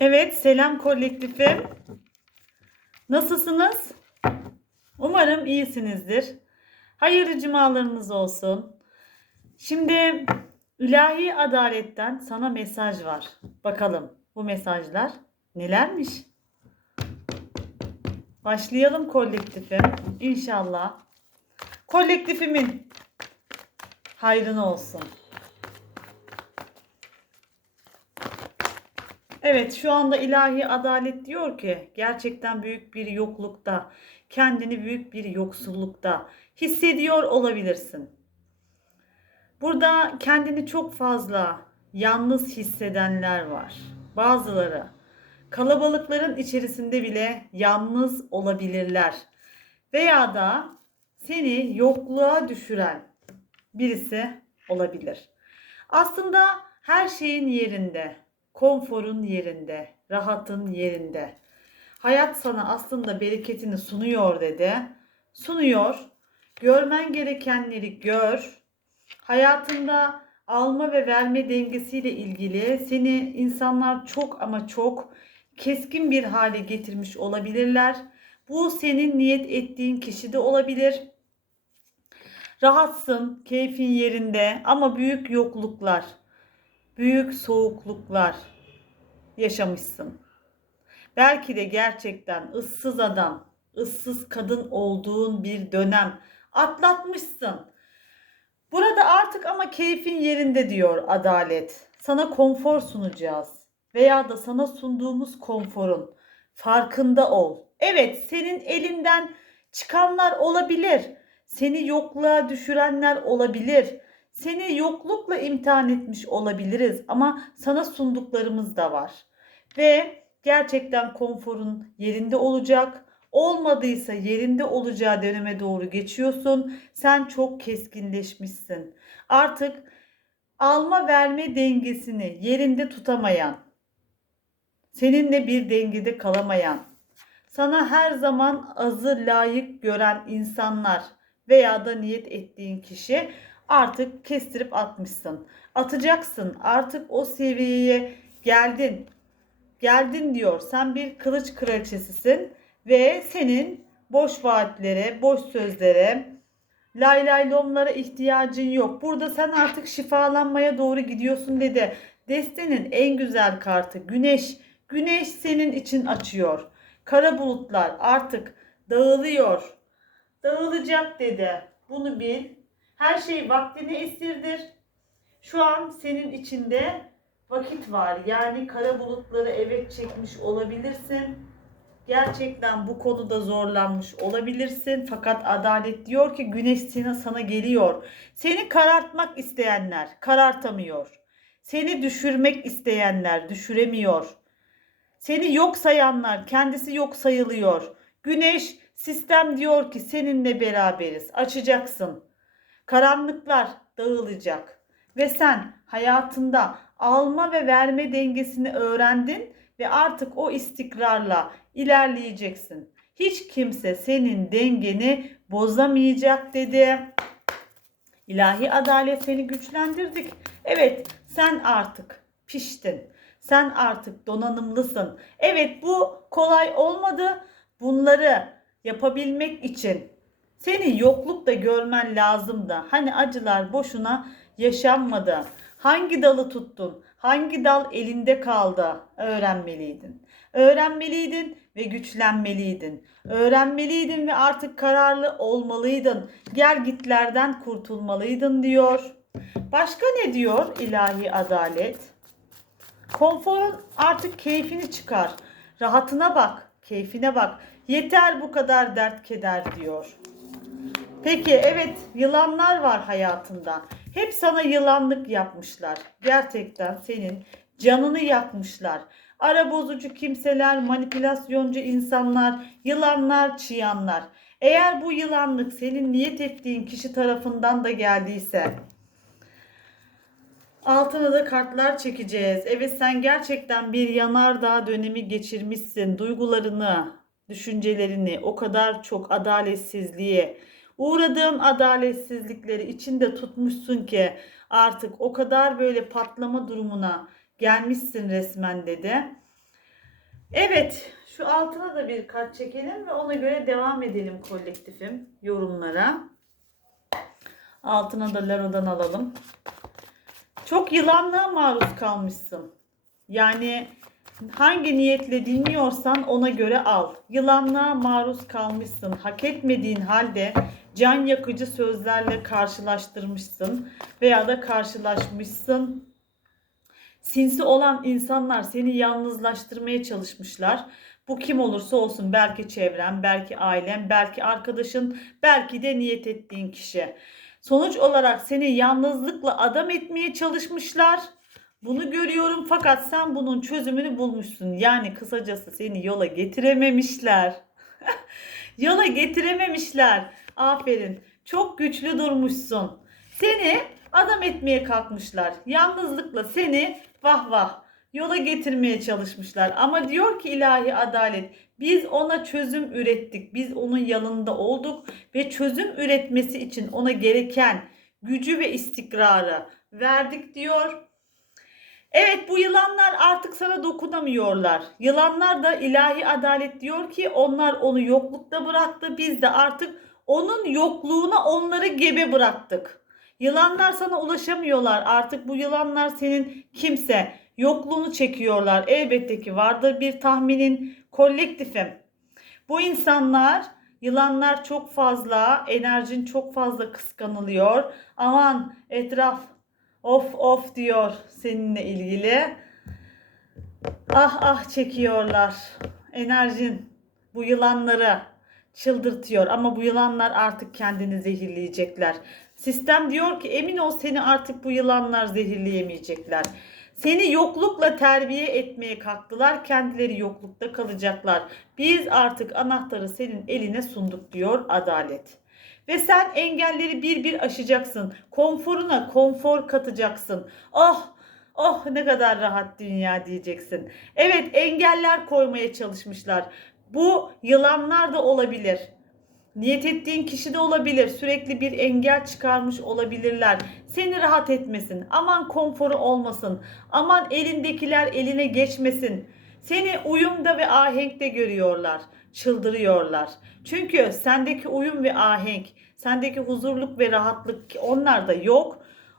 Evet, selam kolektifim. Nasılsınız? Umarım iyisinizdir. Hayırlı cumalarınız olsun. Şimdi ilahi adaletten sana mesaj var. Bakalım bu mesajlar nelermiş? Başlayalım kolektifim. İnşallah. Kolektifimin hayrına olsun. Evet şu anda ilahi adalet diyor ki gerçekten büyük bir yoklukta, kendini büyük bir yoksullukta hissediyor olabilirsin. Burada kendini çok fazla yalnız hissedenler var. Bazıları kalabalıkların içerisinde bile yalnız olabilirler. Veya da seni yokluğa düşüren birisi olabilir. Aslında her şeyin yerinde, konforun yerinde, rahatın yerinde. Hayat sana aslında bereketini sunuyor dedi. Sunuyor. Görmen gerekenleri gör. Hayatında alma ve verme dengesiyle ilgili seni insanlar çok ama çok keskin bir hale getirmiş olabilirler. Bu senin niyet ettiğin kişi de olabilir. Rahatsın, keyfin yerinde ama büyük yokluklar, büyük soğukluklar yaşamışsın. Belki de gerçekten ıssız adam, ıssız kadın olduğun bir dönem atlatmışsın. Burada artık ama keyfin yerinde diyor adalet. Sana konfor sunacağız veya da sana sunduğumuz konforun farkında ol. Evet, senin elinden çıkanlar olabilir. Seni yokluğa düşürenler olabilir. Seni yoklukla imtihan etmiş olabiliriz ama sana sunduklarımız da var. Ve gerçekten konforun yerinde olacak. Olmadıysa yerinde olacağı döneme doğru geçiyorsun. Sen çok keskinleşmişsin. Artık alma verme dengesini yerinde tutamayan, seninle bir dengede kalamayan, sana her zaman azı layık gören insanlar veya da niyet ettiğin kişi artık kestirip atmışsın. Atacaksın. Artık o seviyeye geldin. Geldin diyor. Sen bir kılıç kraliçesisin ve senin boş vaatlere, boş sözlere, lay lay lomlara ihtiyacın yok. Burada sen artık şifalanmaya doğru gidiyorsun dedi. Destenin en güzel kartı güneş. Güneş senin için açıyor. Kara bulutlar artık dağılıyor. Dağılacak dedi. Bunu bil. Her şey vaktini esirdir. Şu an senin içinde vakit var. Yani kara bulutları evet çekmiş olabilirsin. Gerçekten bu konuda zorlanmış olabilirsin. Fakat adalet diyor ki güneş sana, geliyor. Seni karartmak isteyenler karartamıyor. Seni düşürmek isteyenler düşüremiyor. Seni yok sayanlar kendisi yok sayılıyor. Güneş sistem diyor ki seninle beraberiz. Açacaksın. Karanlıklar dağılacak ve sen hayatında alma ve verme dengesini öğrendin ve artık o istikrarla ilerleyeceksin. Hiç kimse senin dengeni bozamayacak dedi. İlahi adalet seni güçlendirdik. Evet sen artık piştin. Sen artık donanımlısın. Evet bu kolay olmadı. Bunları yapabilmek için seni yoklukta görmen lazım da. Hani acılar boşuna yaşanmadı. Hangi dalı tuttun? Hangi dal elinde kaldı? Öğrenmeliydin. Öğrenmeliydin ve güçlenmeliydin. Öğrenmeliydin ve artık kararlı olmalıydın. Gel gitlerden kurtulmalıydın diyor. Başka ne diyor ilahi adalet? Konforun artık keyfini çıkar. Rahatına bak, keyfine bak. Yeter bu kadar dert keder diyor. Peki evet yılanlar var hayatında. Hep sana yılanlık yapmışlar. Gerçekten senin canını yakmışlar. Ara bozucu kimseler, manipülasyoncu insanlar, yılanlar, çıyanlar. Eğer bu yılanlık senin niyet ettiğin kişi tarafından da geldiyse altına da kartlar çekeceğiz. Evet sen gerçekten bir yanardağ dönemi geçirmişsin. Duygularını, düşüncelerini o kadar çok adaletsizliğe, uğradığın adaletsizlikleri içinde tutmuşsun ki artık o kadar böyle patlama durumuna gelmişsin resmen dedi. Evet, şu altına da bir kart çekelim ve ona göre devam edelim kolektifim yorumlara. Altına da Laro'dan alalım. Çok yılanlığa maruz kalmışsın. Yani hangi niyetle dinliyorsan ona göre al. Yılanlığa maruz kalmışsın. Hak etmediğin halde can yakıcı sözlerle karşılaştırmışsın veya da karşılaşmışsın. Sinsi olan insanlar seni yalnızlaştırmaya çalışmışlar. Bu kim olursa olsun belki çevren, belki ailen, belki arkadaşın, belki de niyet ettiğin kişi. Sonuç olarak seni yalnızlıkla adam etmeye çalışmışlar. Bunu görüyorum fakat sen bunun çözümünü bulmuşsun. Yani kısacası seni yola getirememişler. yola getirememişler. Aferin. Çok güçlü durmuşsun. Seni adam etmeye kalkmışlar. Yalnızlıkla seni vah vah yola getirmeye çalışmışlar. Ama diyor ki ilahi adalet biz ona çözüm ürettik. Biz onun yanında olduk ve çözüm üretmesi için ona gereken gücü ve istikrarı verdik diyor. Evet bu yılanlar artık sana dokunamıyorlar. Yılanlar da ilahi adalet diyor ki onlar onu yoklukta bıraktı. Biz de artık onun yokluğuna onları gebe bıraktık. Yılanlar sana ulaşamıyorlar. Artık bu yılanlar senin kimse yokluğunu çekiyorlar. Elbette ki vardır bir tahminin kolektifim. Bu insanlar yılanlar çok fazla, enerjin çok fazla kıskanılıyor. Aman etraf of of diyor seninle ilgili. Ah ah çekiyorlar. Enerjin bu yılanları çıldırtıyor ama bu yılanlar artık kendini zehirleyecekler. Sistem diyor ki emin ol seni artık bu yılanlar zehirleyemeyecekler. Seni yoklukla terbiye etmeye kalktılar. Kendileri yoklukta kalacaklar. Biz artık anahtarı senin eline sunduk diyor adalet. Ve sen engelleri bir bir aşacaksın. Konforuna konfor katacaksın. Oh oh ne kadar rahat dünya diyeceksin. Evet engeller koymaya çalışmışlar. Bu yılanlar da olabilir. Niyet ettiğin kişi de olabilir. Sürekli bir engel çıkarmış olabilirler. Seni rahat etmesin. Aman konforu olmasın. Aman elindekiler eline geçmesin. Seni uyumda ve ahenkte görüyorlar. Çıldırıyorlar. Çünkü sendeki uyum ve ahenk, sendeki huzurluk ve rahatlık onlarda yok.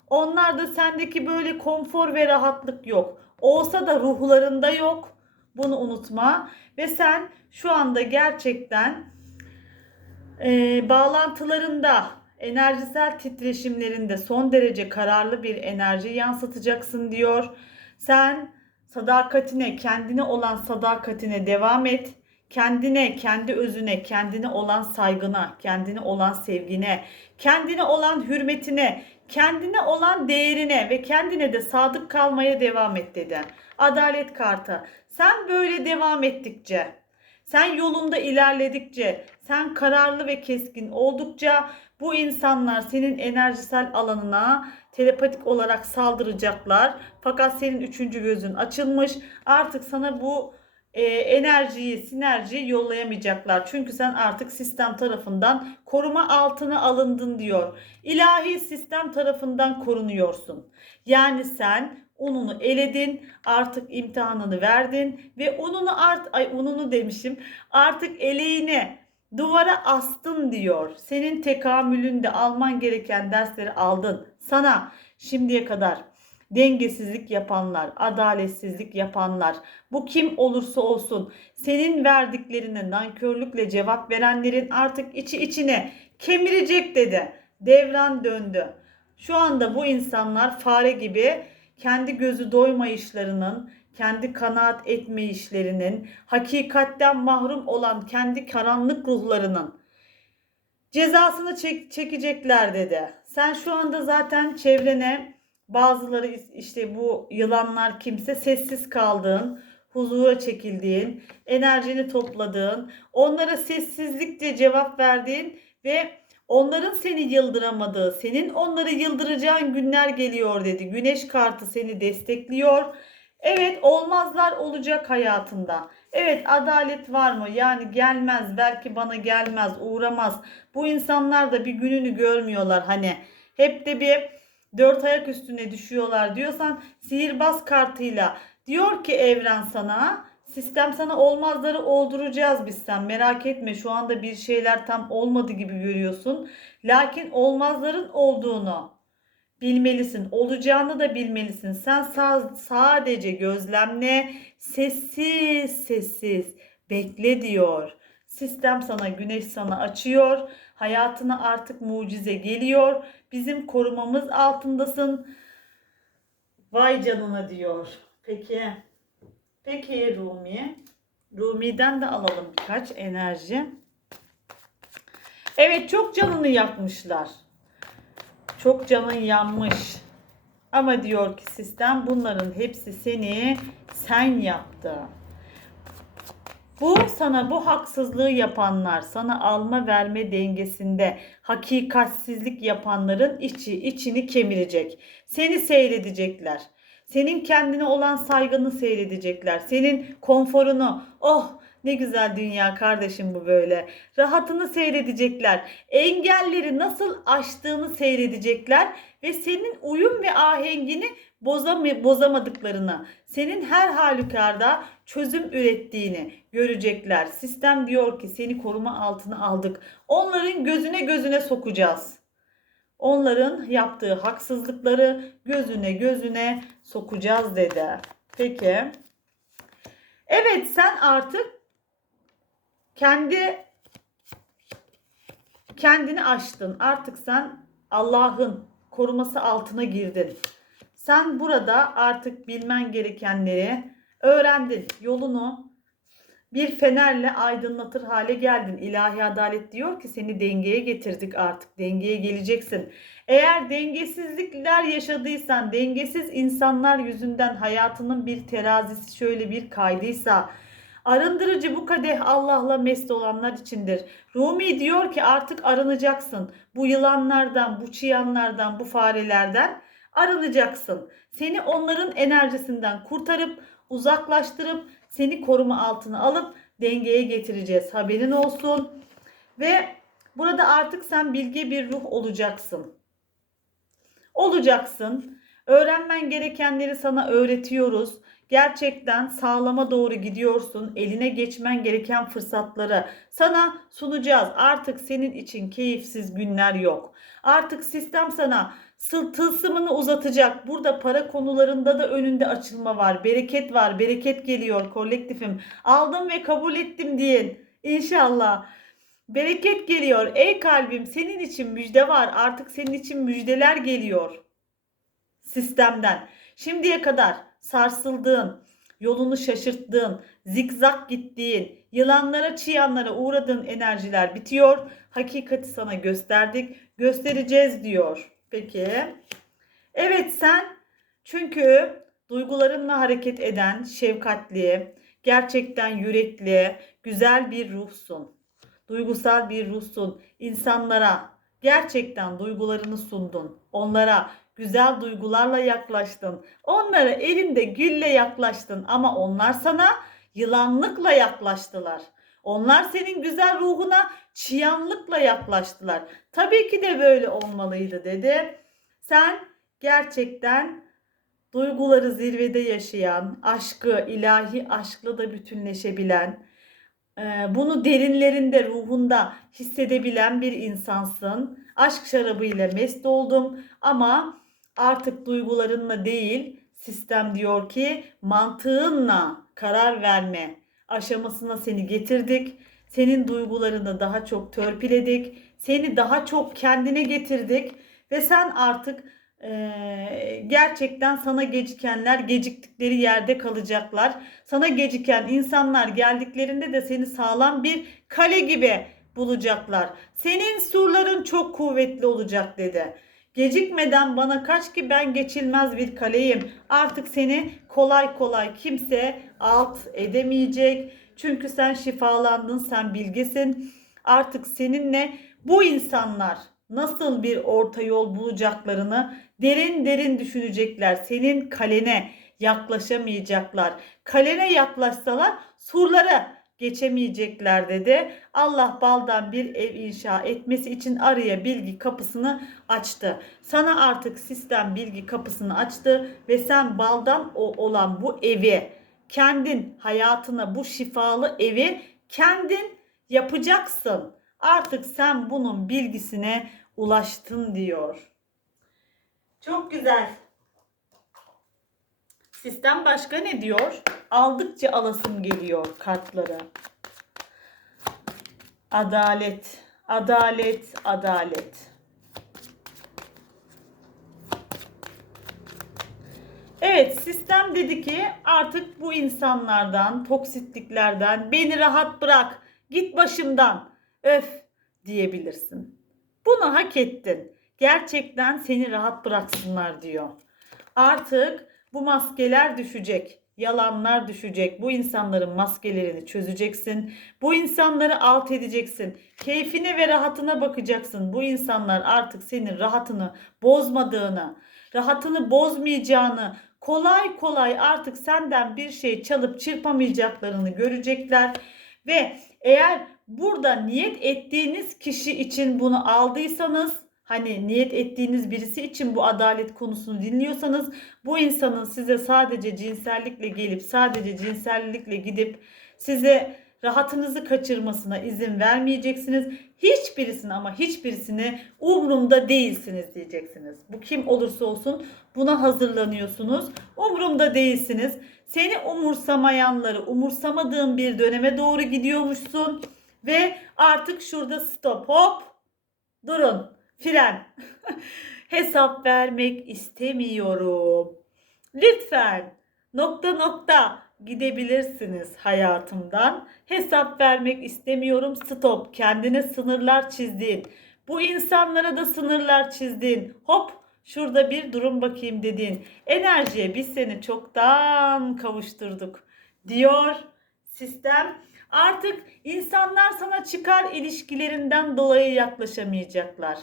Onlarda sendeki böyle konfor ve rahatlık yok. Olsa da ruhlarında yok. Bunu unutma. Ve sen şu anda gerçekten e, bağlantılarında, enerjisel titreşimlerinde son derece kararlı bir enerji yansıtacaksın diyor. Sen sadakatine, kendine olan sadakatine devam et. Kendine, kendi özüne, kendine olan saygına, kendine olan sevgine, kendine olan hürmetine, kendine olan değerine ve kendine de sadık kalmaya devam et dedi. Adalet kartı. Sen böyle devam ettikçe, sen yolunda ilerledikçe, sen kararlı ve keskin oldukça bu insanlar senin enerjisel alanına telepatik olarak saldıracaklar. Fakat senin üçüncü gözün açılmış. Artık sana bu e, enerjiyi, sinerjiyi yollayamayacaklar. Çünkü sen artık sistem tarafından koruma altına alındın diyor. İlahi sistem tarafından korunuyorsun. Yani sen ununu eledin, artık imtihanını verdin ve ununu art ay ununu demişim. Artık eleğine duvara astın diyor. Senin tekamülünde alman gereken dersleri aldın. Sana şimdiye kadar dengesizlik yapanlar, adaletsizlik yapanlar, bu kim olursa olsun senin verdiklerine nankörlükle cevap verenlerin artık içi içine kemirecek dedi. Devran döndü. Şu anda bu insanlar fare gibi kendi gözü doymayışlarının, kendi kanaat etmeyişlerinin, hakikatten mahrum olan kendi karanlık ruhlarının cezasını çek çekecekler dedi. Sen şu anda zaten çevrene bazıları işte bu yılanlar kimse sessiz kaldığın, huzura çekildiğin, enerjini topladığın, onlara sessizlikle cevap verdiğin ve onların seni yıldıramadığı, senin onları yıldıracağın günler geliyor dedi. Güneş kartı seni destekliyor. Evet olmazlar olacak hayatında. Evet adalet var mı? Yani gelmez belki bana gelmez uğramaz. Bu insanlar da bir gününü görmüyorlar hani. Hep de bir dört ayak üstüne düşüyorlar diyorsan sihirbaz kartıyla diyor ki evren sana Sistem sana olmazları olduracağız biz sen merak etme şu anda bir şeyler tam olmadı gibi görüyorsun. Lakin olmazların olduğunu bilmelisin. Olacağını da bilmelisin. Sen sa- sadece gözlemle sessiz sessiz bekle diyor. Sistem sana güneş sana açıyor. Hayatına artık mucize geliyor. Bizim korumamız altındasın. Vay canına diyor. Peki. Peki Rumi. Rumi'den de alalım birkaç enerji. Evet çok canını yakmışlar. Çok canın yanmış. Ama diyor ki sistem bunların hepsi seni sen yaptı. Bu sana bu haksızlığı yapanlar, sana alma verme dengesinde hakikatsizlik yapanların içi içini kemirecek. Seni seyredecekler. Senin kendine olan saygını seyredecekler. Senin konforunu, oh ne güzel dünya kardeşim bu böyle. Rahatını seyredecekler. Engelleri nasıl aştığını seyredecekler ve senin uyum ve ahengini bozam bozamadıklarını, senin her halükarda çözüm ürettiğini görecekler. Sistem diyor ki seni koruma altına aldık. Onların gözüne gözüne sokacağız. Onların yaptığı haksızlıkları gözüne gözüne sokacağız dedi. Peki. Evet sen artık kendi kendini aştın. Artık sen Allah'ın koruması altına girdin. Sen burada artık bilmen gerekenleri öğrendin. Yolunu bir fenerle aydınlatır hale geldin. İlahi adalet diyor ki seni dengeye getirdik artık. Dengeye geleceksin. Eğer dengesizlikler yaşadıysan, dengesiz insanlar yüzünden hayatının bir terazisi şöyle bir kaydıysa, arındırıcı bu kadeh Allah'la mest olanlar içindir. Rumi diyor ki artık arınacaksın. Bu yılanlardan, bu çıyanlardan, bu farelerden arınacaksın. Seni onların enerjisinden kurtarıp uzaklaştırıp seni koruma altına alıp dengeye getireceğiz. Haberin olsun. Ve burada artık sen bilge bir ruh olacaksın. Olacaksın. Öğrenmen gerekenleri sana öğretiyoruz. Gerçekten sağlama doğru gidiyorsun. Eline geçmen gereken fırsatları sana sunacağız. Artık senin için keyifsiz günler yok. Artık sistem sana tılsımını uzatacak. Burada para konularında da önünde açılma var. Bereket var. Bereket geliyor kolektifim. Aldım ve kabul ettim diyin. İnşallah. Bereket geliyor. Ey kalbim senin için müjde var. Artık senin için müjdeler geliyor. Sistemden. Şimdiye kadar sarsıldığın, yolunu şaşırttığın, zikzak gittiğin, yılanlara, çıyanlara uğradığın enerjiler bitiyor. Hakikati sana gösterdik. Göstereceğiz diyor. Peki. Evet sen çünkü duygularınla hareket eden şefkatli, gerçekten yürekli, güzel bir ruhsun. Duygusal bir ruhsun. İnsanlara gerçekten duygularını sundun. Onlara güzel duygularla yaklaştın. Onlara elinde gülle yaklaştın ama onlar sana yılanlıkla yaklaştılar. Onlar senin güzel ruhuna çıyanlıkla yaklaştılar. Tabii ki de böyle olmalıydı dedi. Sen gerçekten duyguları zirvede yaşayan, aşkı, ilahi aşkla da bütünleşebilen, e, bunu derinlerinde, ruhunda hissedebilen bir insansın. Aşk şarabıyla mest oldum ama artık duygularınla değil, sistem diyor ki mantığınla karar verme aşamasına seni getirdik. Senin duygularını daha çok törpüledik. Seni daha çok kendine getirdik. Ve sen artık e, gerçekten sana gecikenler geciktikleri yerde kalacaklar. Sana geciken insanlar geldiklerinde de seni sağlam bir kale gibi bulacaklar. Senin surların çok kuvvetli olacak dedi. Gecikmeden bana kaç ki ben geçilmez bir kaleyim. Artık seni kolay kolay kimse alt edemeyecek. Çünkü sen şifalandın, sen bilgesin. Artık seninle bu insanlar nasıl bir orta yol bulacaklarını derin derin düşünecekler. Senin kalene yaklaşamayacaklar. Kalene yaklaşsalar surlara geçemeyecekler dedi. Allah baldan bir ev inşa etmesi için araya bilgi kapısını açtı. Sana artık sistem bilgi kapısını açtı ve sen baldan o olan bu evi kendin hayatına bu şifalı evi kendin yapacaksın. Artık sen bunun bilgisine ulaştın diyor. Çok güzel. Sistem başka ne diyor? Aldıkça alasım geliyor kartları. Adalet, adalet, adalet. Evet, sistem dedi ki artık bu insanlardan, toksitliklerden beni rahat bırak, git başımdan, öf diyebilirsin. Bunu hak ettin. Gerçekten seni rahat bıraksınlar diyor. Artık bu maskeler düşecek. Yalanlar düşecek. Bu insanların maskelerini çözeceksin. Bu insanları alt edeceksin. Keyfine ve rahatına bakacaksın. Bu insanlar artık senin rahatını bozmadığını, rahatını bozmayacağını, kolay kolay artık senden bir şey çalıp çırpamayacaklarını görecekler. Ve eğer burada niyet ettiğiniz kişi için bunu aldıysanız hani niyet ettiğiniz birisi için bu adalet konusunu dinliyorsanız bu insanın size sadece cinsellikle gelip sadece cinsellikle gidip size rahatınızı kaçırmasına izin vermeyeceksiniz. Hiçbirisine ama hiçbirisine umrumda değilsiniz diyeceksiniz. Bu kim olursa olsun buna hazırlanıyorsunuz. Umrumda değilsiniz. Seni umursamayanları umursamadığın bir döneme doğru gidiyormuşsun ve artık şurada stop hop durun fren hesap vermek istemiyorum. Lütfen nokta nokta gidebilirsiniz hayatımdan. Hesap vermek istemiyorum. Stop. Kendine sınırlar çizdin. Bu insanlara da sınırlar çizdin. Hop şurada bir durum bakayım dedin. Enerjiye biz seni çoktan kavuşturduk diyor sistem. Artık insanlar sana çıkar ilişkilerinden dolayı yaklaşamayacaklar.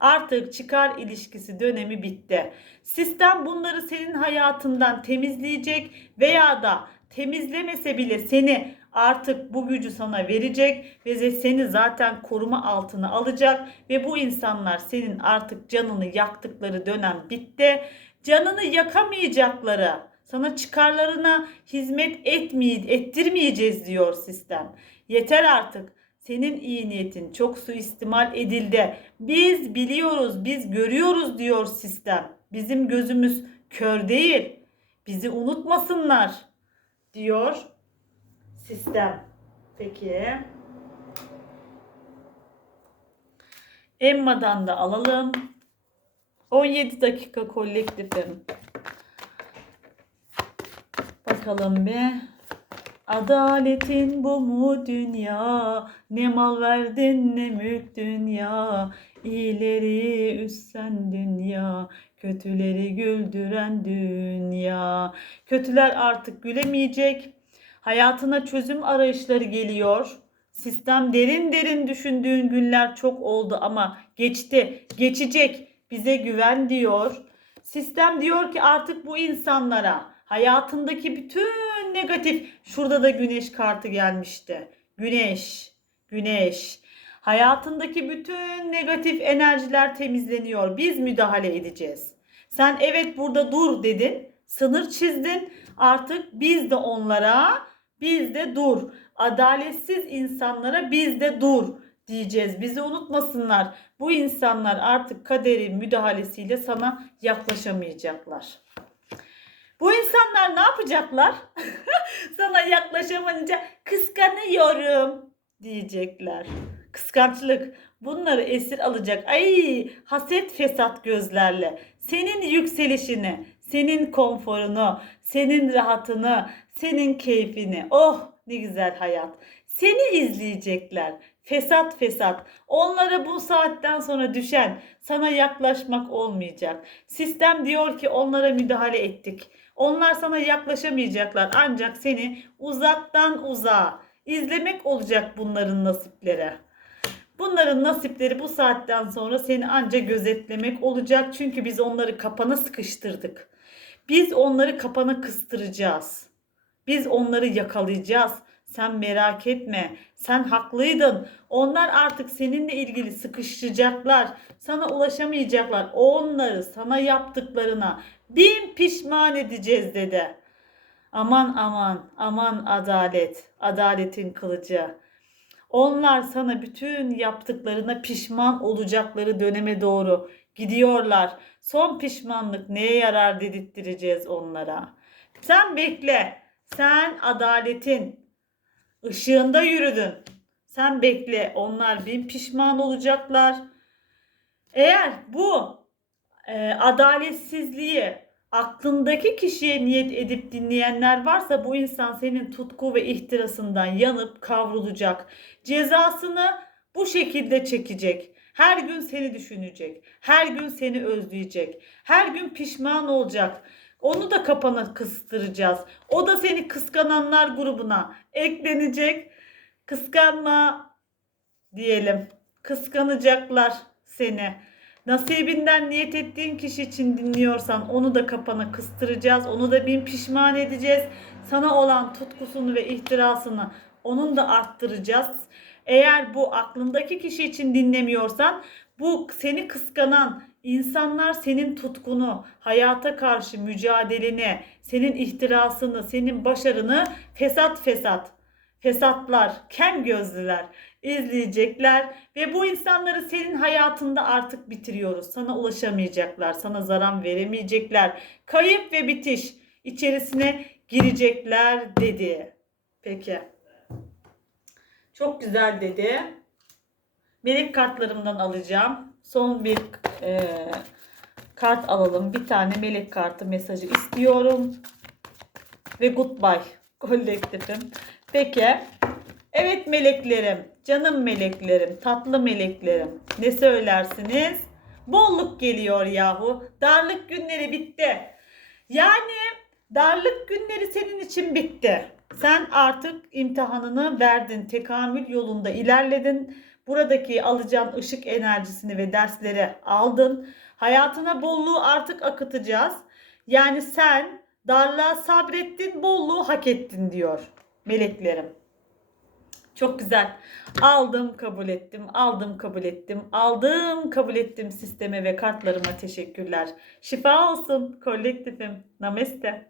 Artık çıkar ilişkisi dönemi bitti. Sistem bunları senin hayatından temizleyecek veya da temizlemese bile seni artık bu gücü sana verecek ve seni zaten koruma altına alacak ve bu insanlar senin artık canını yaktıkları dönem bitti. Canını yakamayacakları, sana çıkarlarına hizmet etmeye, ettirmeyeceğiz diyor sistem. Yeter artık. Senin iyi niyetin çok suistimal edildi. Biz biliyoruz, biz görüyoruz diyor sistem. Bizim gözümüz kör değil. Bizi unutmasınlar diyor sistem. Peki. Emma'dan da alalım. 17 dakika kolektifim. Bakalım bir. Adaletin bu mu dünya? Ne mal verdin ne mülk dünya. İyileri üssen dünya. Kötüleri güldüren dünya. Kötüler artık gülemeyecek. Hayatına çözüm arayışları geliyor. Sistem derin derin düşündüğün günler çok oldu ama geçti, geçecek. Bize güven diyor. Sistem diyor ki artık bu insanlara hayatındaki bütün negatif şurada da güneş kartı gelmişti. Güneş, güneş. Hayatındaki bütün negatif enerjiler temizleniyor. Biz müdahale edeceğiz. Sen evet burada dur dedin. Sınır çizdin. Artık biz de onlara biz de dur. Adaletsiz insanlara biz de dur diyeceğiz. Bizi unutmasınlar. Bu insanlar artık kaderin müdahalesiyle sana yaklaşamayacaklar. Bu insanlar ne yapacaklar? sana yaklaşamayınca kıskanıyorum diyecekler. Kıskançlık bunları esir alacak. Ay haset fesat gözlerle senin yükselişini, senin konforunu, senin rahatını, senin keyfini. Oh ne güzel hayat. Seni izleyecekler. Fesat fesat. Onlara bu saatten sonra düşen sana yaklaşmak olmayacak. Sistem diyor ki onlara müdahale ettik. Onlar sana yaklaşamayacaklar ancak seni uzaktan uzağa izlemek olacak bunların nasipleri. Bunların nasipleri bu saatten sonra seni ancak gözetlemek olacak. Çünkü biz onları kapana sıkıştırdık. Biz onları kapana kıstıracağız. Biz onları yakalayacağız. Sen merak etme. Sen haklıydın. Onlar artık seninle ilgili sıkışacaklar. Sana ulaşamayacaklar. Onları sana yaptıklarına bin pişman edeceğiz dedi. Aman aman aman adalet. Adaletin kılıcı. Onlar sana bütün yaptıklarına pişman olacakları döneme doğru gidiyorlar. Son pişmanlık neye yarar dedirttireceğiz onlara. Sen bekle. Sen adaletin ışığında yürüdün. Sen bekle. Onlar bin pişman olacaklar. Eğer bu e, adaletsizliği aklındaki kişiye niyet edip dinleyenler varsa bu insan senin tutku ve ihtirasından yanıp kavrulacak. Cezasını bu şekilde çekecek. Her gün seni düşünecek. Her gün seni özleyecek. Her gün pişman olacak. Onu da kapana kıstıracağız. O da seni kıskananlar grubuna eklenecek. Kıskanma diyelim. Kıskanacaklar seni. Nasibinden niyet ettiğin kişi için dinliyorsan onu da kapana kıstıracağız. Onu da bin pişman edeceğiz. Sana olan tutkusunu ve ihtirasını onun da arttıracağız. Eğer bu aklındaki kişi için dinlemiyorsan bu seni kıskanan insanlar senin tutkunu, hayata karşı mücadeleni, senin ihtirasını, senin başarını fesat fesat fesatlar, kem gözlüler izleyecekler ve bu insanları senin hayatında artık bitiriyoruz. Sana ulaşamayacaklar, sana zarar veremeyecekler. Kayıp ve bitiş içerisine girecekler dedi. Peki. Çok güzel dedi. Melek kartlarımdan alacağım. Son bir e, kart alalım. Bir tane melek kartı mesajı istiyorum. Ve goodbye kolektifim. Peki. Evet meleklerim, canım meleklerim, tatlı meleklerim. Ne söylersiniz? Bolluk geliyor yahu. Darlık günleri bitti. Yani darlık günleri senin için bitti. Sen artık imtihanını verdin. Tekamül yolunda ilerledin. Buradaki alacağın ışık enerjisini ve dersleri aldın. Hayatına bolluğu artık akıtacağız. Yani sen darlığa sabrettin, bolluğu hak ettin diyor meleklerim. Çok güzel. Aldım, kabul ettim. Aldım, kabul ettim. Aldım, kabul ettim sisteme ve kartlarıma teşekkürler. Şifa olsun kolektifim. Namaste.